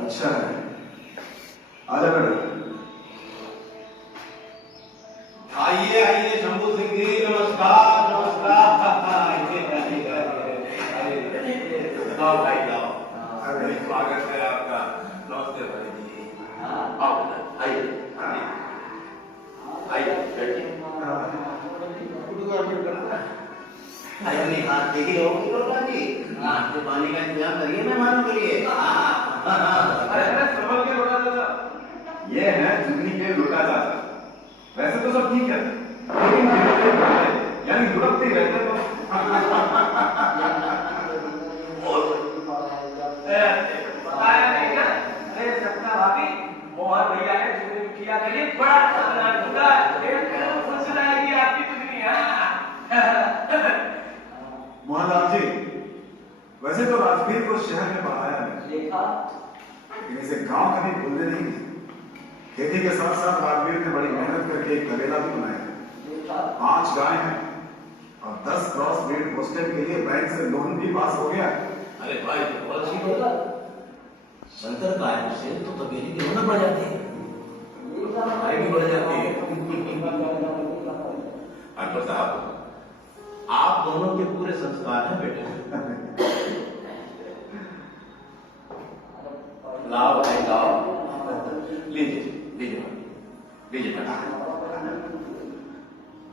अच्छा है, आजा बेटा। आइए आइए शंभू सिंह जी, नमस्कार नमस्कार। आओ भाई आओ, अरे स्वागत है आपका। नमस्ते भाई जी, आओ आइए आइए बैठिए। अपनी हाथ देखी होगी जी, हाथ से पानी का इंतजाम करिए मेहमानों के लिए। ये है जुगनी के लुटा चाचा। वैसे तो सब ठीक है, लेकिन यानी लुढ़कते ही रहते तो। बताया नहीं क्या? अरे सपना भाभी, मोहन भैया ने जुगनी किया के लिए बड़ा खतरनाक होगा। खुश रहेगी आपकी जुगनी। मोहनलाल जी, वैसे तो राजवीर को शहर में पढ़ाया है, देखा? लेकिन इसे गांव कभी भूलने नहीं दी। खेती के साथ साथ राजवीर ने बड़ी मेहनत करके एक तबेला भी बनाया है। 5 गाय हैं और 10 क्रॉस ब्रीड होस्टेल के लिए बैंक से लोन भी पास हो गया। अरे भाई तो बहुत अच्छी होगा। संकर गायों से तो तबेले की रौनक बढ़ जाती है, आय भी बढ़ जाती है। डॉक्टर साहब, आप दोनों के पूरे संस्कार हैं बेटे। लाओ भाई लाओ, लीजिए लीजिए लीजिए।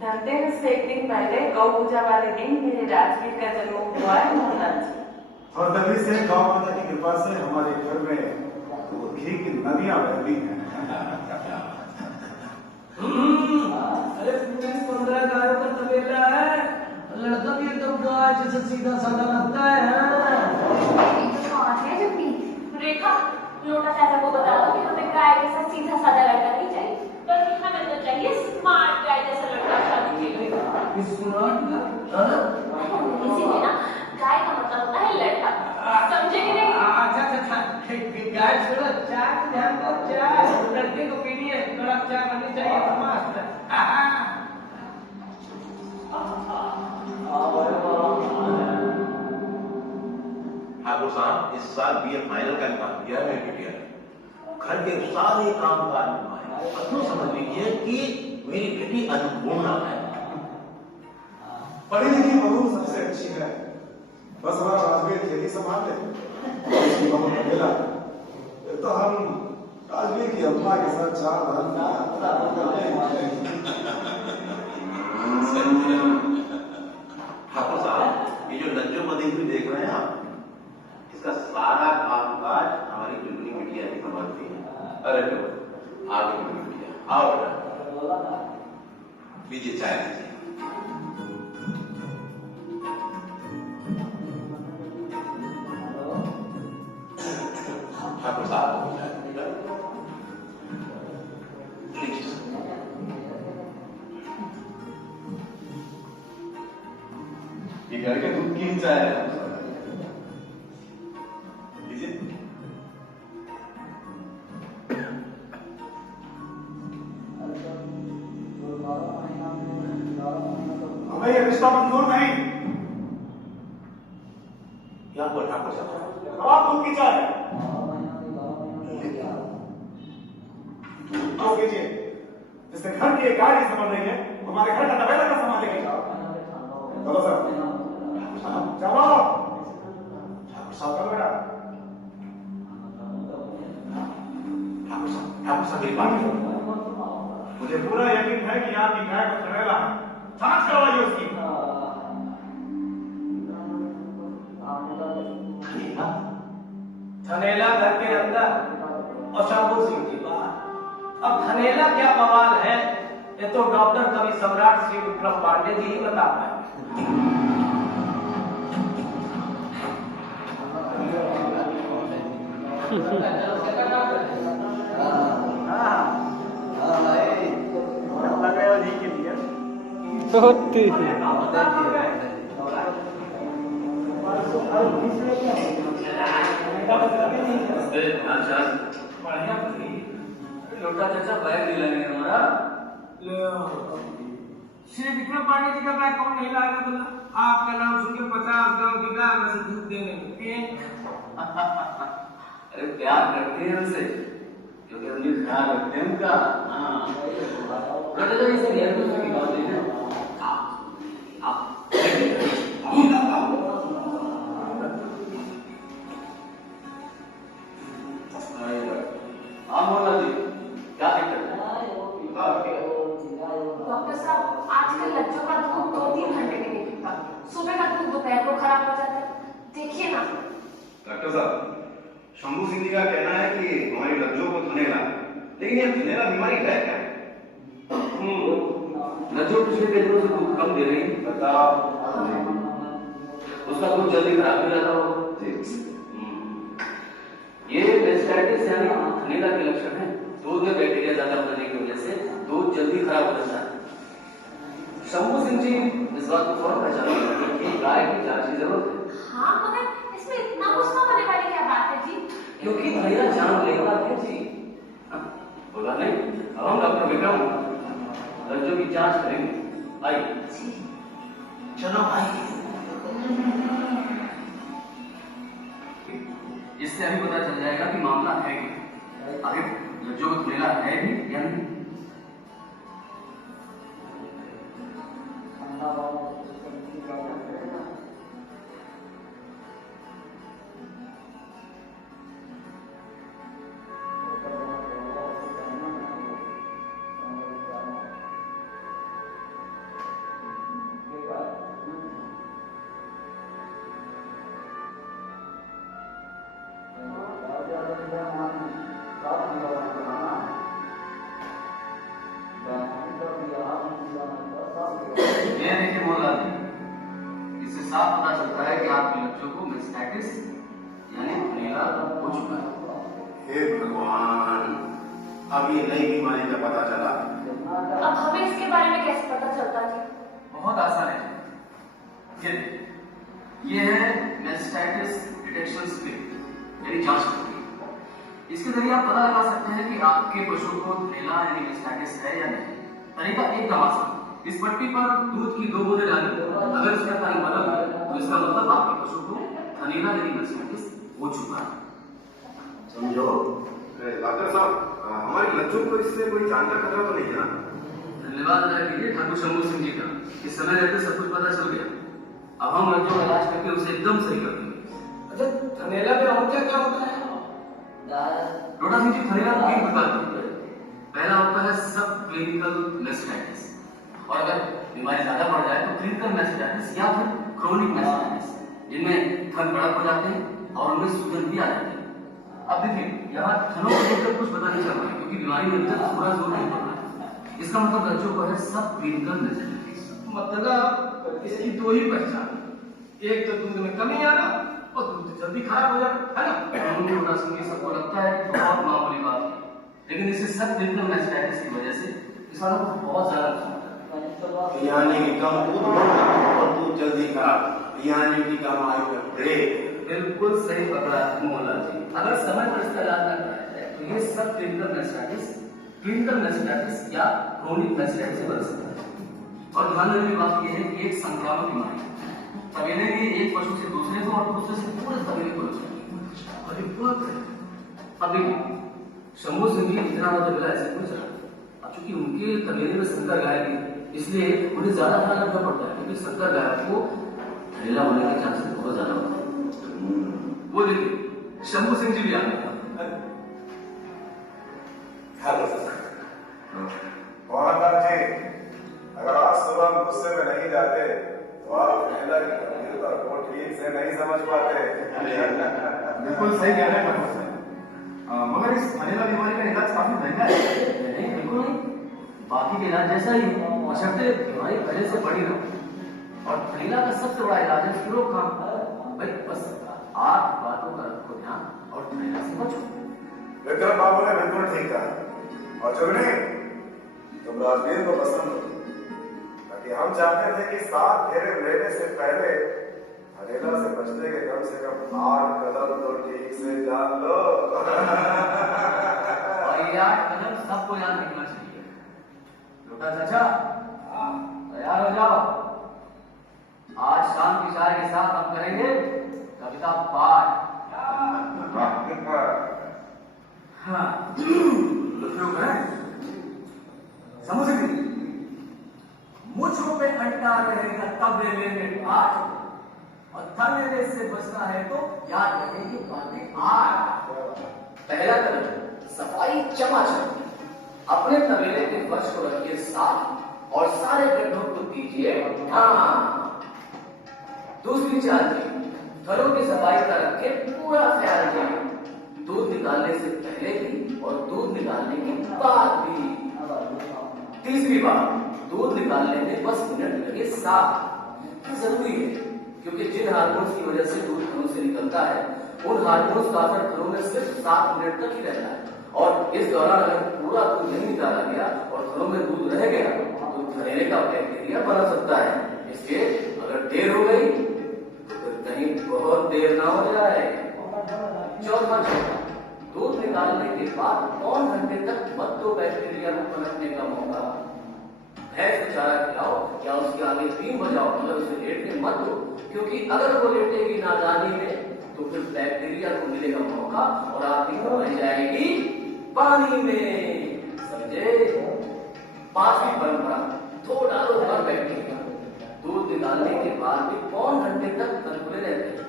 धनतेरस से एक दिन पहले गौ पूजा वाले दिन मेरे राजवीर का जन्म हुआ है मोहनलाल जी। और तभी से गौ माता की कृपा से हमारे घर में तो घी की नदियां बहती हैं। अरे पूरी 15 गायों का तबेला है। लड़का भी एकदम गाय जैसे सीधा साधा लगता है। रेखा, लोटा चाचा को बता दो कि हमें गाय जैसा सीधा साधा लड़का नहीं चाहिए, बल्कि हमें तो चाहिए स्मार्ट गाय जैसा लड़का शादी के लिए। इसीलिए ना गाय का मतलब होता है लड़का, समझे कि नहीं? अच्छा गाय छोड़ो, चाय को ध्यान दो। चाय लड़के को पीनी है, कड़क चाय बननी चाहिए। मस्त। ठाकुर साहब, इस साल बीए फाइनल का इंतजाम किया है मेरी बिटिया ने। घर के सारे काम काज निभाए। तो समझ लीजिए कि मेरी बेटी अन्नपूर्णा है। पढ़ी लिखी बहू सबसे अच्छी है, बस हमारा राजवीर खेती संभाल ले। उसकी बहू तबेला, फिर तो हम राजवीर की अम्मा के साथ 4 धाम का यात्रा करते हैं। ठाकुर साहब, ये जो लज्जो बदी हुई देख रहे हैं आप, इसका सारा काम काज हमारी जुगनी बिटिया ही संभालती है। अरे लो, आगे जुगनी बिटिया, आओ बेटा, लीजिए चाय लीजिए। ठाकुर साहब, लीजिए। ये घर के दूध की चाय है। लीजिए। हमें ये रिश्ता मंजूर नहीं। क्या हुआ ठाकुर साहब? आप दूध की चाय आओ कीजिए। जिससे घर की एक गाय नहीं संभाल रही है, हमारे घर का तबेला का संभालेगी। चलो सर, चलो ठाकुर साहब का बेटा। ठाकुर साहब मेरी बात सुनो। मुझे पूरा यकीन है कि आपकी गाय को थनेला है। जांच करवाइए उसकी। थनेला घर के अंदर और शंभू सिंह की बात। अब थनेला क्या बवाल है, ये तो डॉक्टर कवि सम्राट श्री विक्रम पांडे जी ही बता पाएंगे। लग रहा है जी के लिए होती लोटा चाचा बैग नहीं लगेगा हमारा। श्री विक्रम पांडे जी का बैग कौन नहीं लाएगा बोला? आपका नाम सुन के 50 गांव की गाय में से दूध देने लगे। अरे प्यार करते हैं उनसे, क्योंकि हम भी ख्याल रखते हैं उनका। हाँ, चाचा इसे लिया तो उसकी बात नहीं है। डॉक्टर साहब, आजकल लज्जों का दूध 2-3 घंटे के लिए पीता। सुबह का दूध दोपहर को खराब हो जाता है। देखिए ना। डॉक्टर साहब, शंभू सिंह जी का कहना है कि हमारी लज्जों को थनेला, लेकिन ये थनेला बीमारी है क्या? लज्जो पिछले कई दिनों से दूध कम दे रही है। बताओ, उसका दूध जल्दी खराब हो जाता हो। ये मेस्टाइटिस यानी थनेला के लक्षण है। दूध में बैक्टीरिया ज्यादा बढ़ने की वजह से दूध जल्दी खराब हो जाता है। शंभू सिंह जी इस बात को फौरन पहचाना कि गाय की जांच की जरूरत है। हाँ, मगर इसमें इतना गुस्सा होने वाली क्या बात है जी? क्योंकि भैया जान लेगा है जी। बोला नहीं, अब हम डॉक्टर विक्रम लज्जों की जांच करेंगे। आइए चलो भाई। इससे अभी पता चल जाएगा कि मामला है क्या। आगे लज्जों को थनेला है भी या नहीं। इससे साफ पता चलता है कि आपके लज्जों को मेस्टाइटिस यानी थनेला हो चुका है। हे भगवान, अब ये नई बीमारी का पता चला। अब हमें इसके बारे में कैसे पता चलता जी? बहुत आसान है। ये है मेस्टाइटिस डिटेक्शन स्क्रीन यानी जांच प्रक्रिया। इसके जरिए आप पता लगा सकते हैं कि आपके पशु को थनेला यानी मेस्टाइटिस है या नहीं। तरीका एकदम आसान। इस पट्टी पर दूध की 2 बूंदें डाली, अगर इसका टाइम बदल गया तो इसका मतलब आपके पशु को थनेला यानी मेस्टाइटिस हो चुका है। समझो डॉक्टर साहब, हमारी लज्जों को इससे कोई जान का खतरा तो नहीं है ना? धन्यवाद अदा कीजिए ठाकुर शंभू सिंह जी का। इस समय रहते सब कुछ पता चल गया। अब हम लज्जों का इलाज करके उसे एकदम सही कर देंगे। अच्छा, थनेला में और क्या क्या होता है? लोटा सिंह जी, थनेला 3 प्रकार के होते हैं। पहला होता है सब क्लिनिकल मेस्टाइटिस, और अगर बीमारी ज्यादा बढ़ जाए तो क्लिनिकल मेस्टाइटिस या फिर क्रोनिक मेस्टाइटिस, जिनमें थन कड़क हो जाते हैं और उनमें सूजन भी आ जाती है। अब देखिए, यहाँ थनों को देखकर कुछ पता नहीं चल रहा है क्योंकि बीमारी में तक पूरा जोर नहीं पड़ रहा है। इसका मतलब लज्जों को है सब क्लिनिकल मेस्टाइटिस। मतलब इसकी 2 ही पहचान, एक तो दूध में कमी आना और दूध जल्दी खराब हो जाना, है ना? लोटा सिंह जी, सबको लगता है कि बहुत मामूली बात है, लेकिन इसे सब क्लिनिकल मेस्टाइटिस की वजह से किसानों को बहुत ज्यादा नुकसान होता है। यानी कि कम दूध और दूध जल्दी खराब, यानी कि कम आयु में ब्रेक। बिल्कुल सही पकड़ा मोहल्ला जी। अगर समय पर इसका इलाज न कराया जाए तो ये सब क्लिनिकल मेस्टाइटिस या क्रोनिक मेस्टाइटिस बन सकता है। और ध्यान देने की बात यह है कि एक संक्रामक बीमारी तबेले के एक पशु से दूसरे को और दूसरे से पूरे तबेले को लग जाती है। अब देखिए, शंभू सिंह जी इतना बड़ा तबेला ऐसे क्यों चला? अब चूंकि उनके तबेले में संकर गाय थी, इसलिए उन्हें ज्यादा ध्यान रखना पड़ता है क्योंकि संकर गाय को थनेला होने के चांसेस बहुत ज्यादा होते हैं। वो देखिए, शंभू सिंह जी भी आ गए। मोहनलाल जी, अगर आज सुबह हम गुस्से में नहीं जाते तो आप थनेला की गंभीरता को ठीक से नहीं समझ पाते। बिल्कुल सही कह रहे हैं डॉक्टर साहब, मगर इस थनेला बीमारी का इलाज काफी महंगा है। नहीं, बिल्कुल नहीं, बाकी के इलाज जैसा ही, बशर्ते बीमारी पहले से बड़ी ना हो। और थनेला का सबसे बड़ा इलाज है उसकी रोकथाम। भाई बस 8 बातों का रखो ध्यान और थनेला से बचो। विक्रम बाबू ने बिल्कुल ठीक कहा। और चुगनी, तुम राजवीर को पसंद हो ताकि कि हम चाहते थे कि 7 फेरे लेने से पहले हरेला से बचने के कम से कम 8 कदम तो ठीक से जान लो। और ये 8 कदम सबको याद रखना चाहिए। लोटा चाचा तैयार हो जाओ। आज शाम की चाय के साथ हम करेंगे कविता पाठ। हाँ शुरू करें। समझ गई? मुझों पे अड्डा रहेगा तब ले लेंगे पाठ, और थर्नेले से बचना है तो याद रहेगी बातें आठ। पहला कदम सफाई चमाचम। अपने तबेले के फर्श को रखिए साफ और सारे गड्ढों को कीजिए हाँ। दूसरी चाल की घरों की सफाई का रखें पूरा ख्याल रखें। दूध निकालने से पहले भी और दूध निकालने के बाद भी। तीसरी बात, दूध निकालने में बस मिनट लगे 7। ये जरूरी है क्योंकि जिन हार्मोन्स की वजह से दूध घरों से निकलता है उन हार्मोन्स का असर घरों में सिर्फ 7 मिनट तक ही रहता है, और इस दौरान अगर पूरा दूध नहीं निकाला गया और घरों में दूध रह गया तो धनेरे का बैक्टीरिया बना सकता है। इसलिए अगर देर हो गई तो कहीं बहुत देर ना हो जाए। चौथा, दूध निकालने के बाद 9 घंटे तक मत दो बैक्टीरिया को पनपने का मौका। भैंस को चारा खिलाओ या उसके आगे 3 बजाओ, मगर उसे लेटने मत दो, क्योंकि अगर वो लेटेगी नादानी में तो फिर बैक्टीरिया को मिलेगा मौका और आपकी मर जाएगी पानी में। समझे? 5वीं परंपरा, धो डालो हर बैक्टीरिया। दूध निकालने के बाद भी 9 घंटे तक तनपुरे रहते हैं,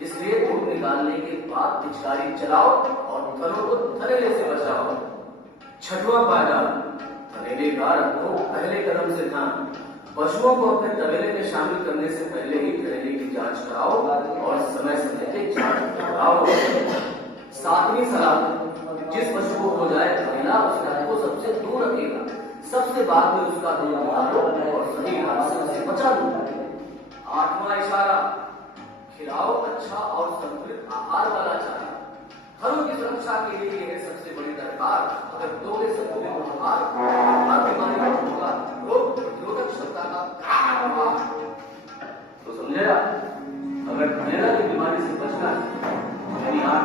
इसलिए दूध निकालने के बाद पिचकारी चलाओ और थनों को थनेले से बचाओ। 6वां पायदान, थनेले का रखो पहले कदम से ध्यान। पशुओं को अपने तबेले में शामिल करने से पहले ही थनेले की जांच कराओ और समय समय पे जांच कराओ। 7वीं सलाह, जिस पशु को हो जाए महिला उस गाय को सबसे दूर रखेगा, सबसे बाद में उसका दूध निकालो और सही हाथ से उसे बचा लो। 8वां इशारा, खिलाओ अच्छा और संतुलित आहार वाला चारा। घरों की सुरक्षा के लिए यह है सबसे बड़ी दरकार। अगर दोगे संतुलित आहार, हर बीमारी का होगा रोग प्रतिरोधक क्षमता का। तो समझेगा? अगर धनेरा की बीमारी से बचना है, मेरी आंख